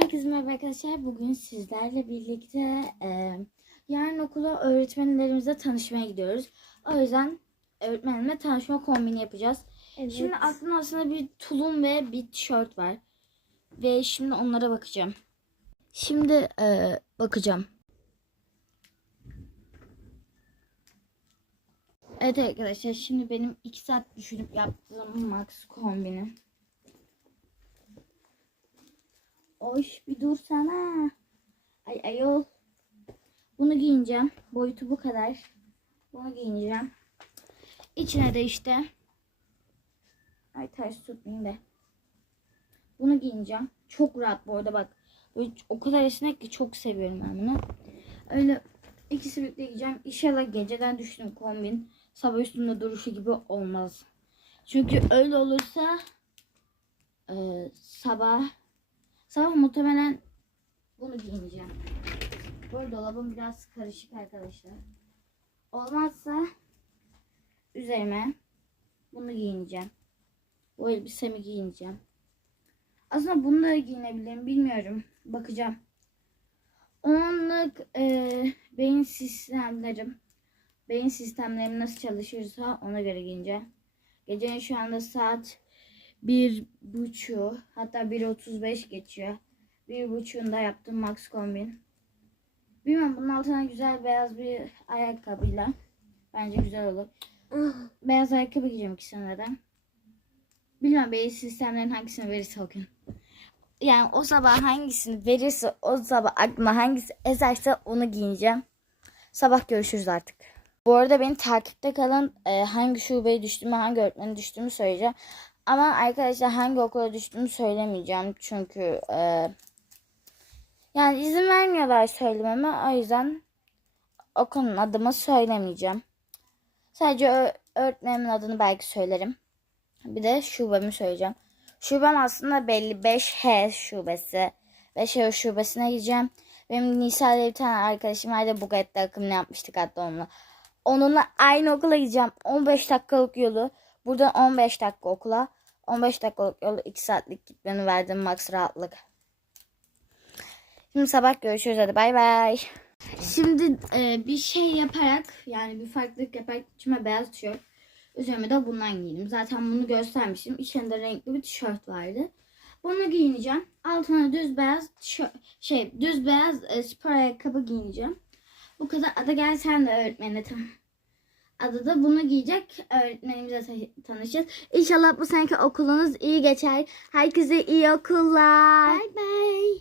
Herkese merhaba arkadaşlar. Bugün sizlerle birlikte e, yarın okula öğretmenlerimizle tanışmaya gidiyoruz. O yüzden öğretmenimle tanışma kombini yapacağız. Evet. Şimdi aklımda aslında bir tulum ve bir tişört var. Ve şimdi onlara bakacağım. Şimdi e, bakacağım. Evet arkadaşlar şimdi benim 2 saat düşünüp yaptığım max kombini. Oş bir dursana. Ay ayol. Bunu giyineceğim. Boyutu bu kadar. Bunu giyineceğim. İçine de işte. Ay ters tutmayayım da. Bunu giyineceğim. Çok rahat bu arada bak. O kadar esnek ki çok seviyorum ben bunu. Öyle ikisi birlikte giyeceğim. İnşallah geceden düştüm kombin. Sabah üstünde duruşu gibi olmaz. Çünkü öyle olursa e, sabah Sabah muhtemelen bunu giyineceğim. Bu dolabım biraz karışık arkadaşlar. Olmazsa üzerime bunu giyineceğim. Bu elbisemi giyineceğim. Aslında bunu da giyinebilirim bilmiyorum. Bakacağım. O anlık e, beyin sistemlerim beyin sistemlerim nasıl çalışırsa ona göre giyineceğim. Gecenin şu anda saat bir buçuğu hatta 1.35 geçiyor. Bir buçuğunda yaptım max kombin. Bilmiyorum bunun altına güzel beyaz bir ayakkabıyla. Bence güzel olur. beyaz ayakkabı giyeceğim ikisine de. Bilmiyorum beyin sistemlerin hangisini verirse o gün. Yani o sabah hangisini verirse o sabah aklıma hangisi eserse onu giyineceğim. Sabah görüşürüz artık. Bu arada beni takipte kalın. Ee, hangi şubeye düştüğümü, hangi öğretmene düştüğümü söyleyeceğim. Ama arkadaşlar hangi okula düştüğümü söylemeyeceğim. Çünkü e, yani izin vermiyorlar söylememe. O yüzden okulun adımı söylemeyeceğim. Sadece öğretmenimin adını belki söylerim. Bir de şubemi söyleyeceğim. Şubem aslında belli 5H şubesi. 5H şubesine gideceğim. Benim Nisa'da bir tane arkadaşım vardı. Bugat'ta akımını yapmıştık hatta onunla. Onunla aynı okula gideceğim. 15 dakikalık yolu. Buradan 15 dakika okula. 15 dakikalık yolu 2 saatlik gitmeni verdim max rahatlık. Şimdi sabah görüşürüz hadi bay bay. Şimdi e, bir şey yaparak yani bir farklılık yaparak içime beyaz tişört. Üzerime de bundan giydim. Zaten bunu göstermiştim. İçinde renkli bir tişört vardı. Bunu giyineceğim. Altına düz beyaz şey düz beyaz e, spor ayakkabı giyineceğim. Bu kadar. Ada gel sen de öğretmenle tam. Ada da bunu giyecek. Öğretmenimizle ta- tanışacağız. İnşallah bu seneki okulunuz iyi geçer. Herkese iyi okullar. Bye bye.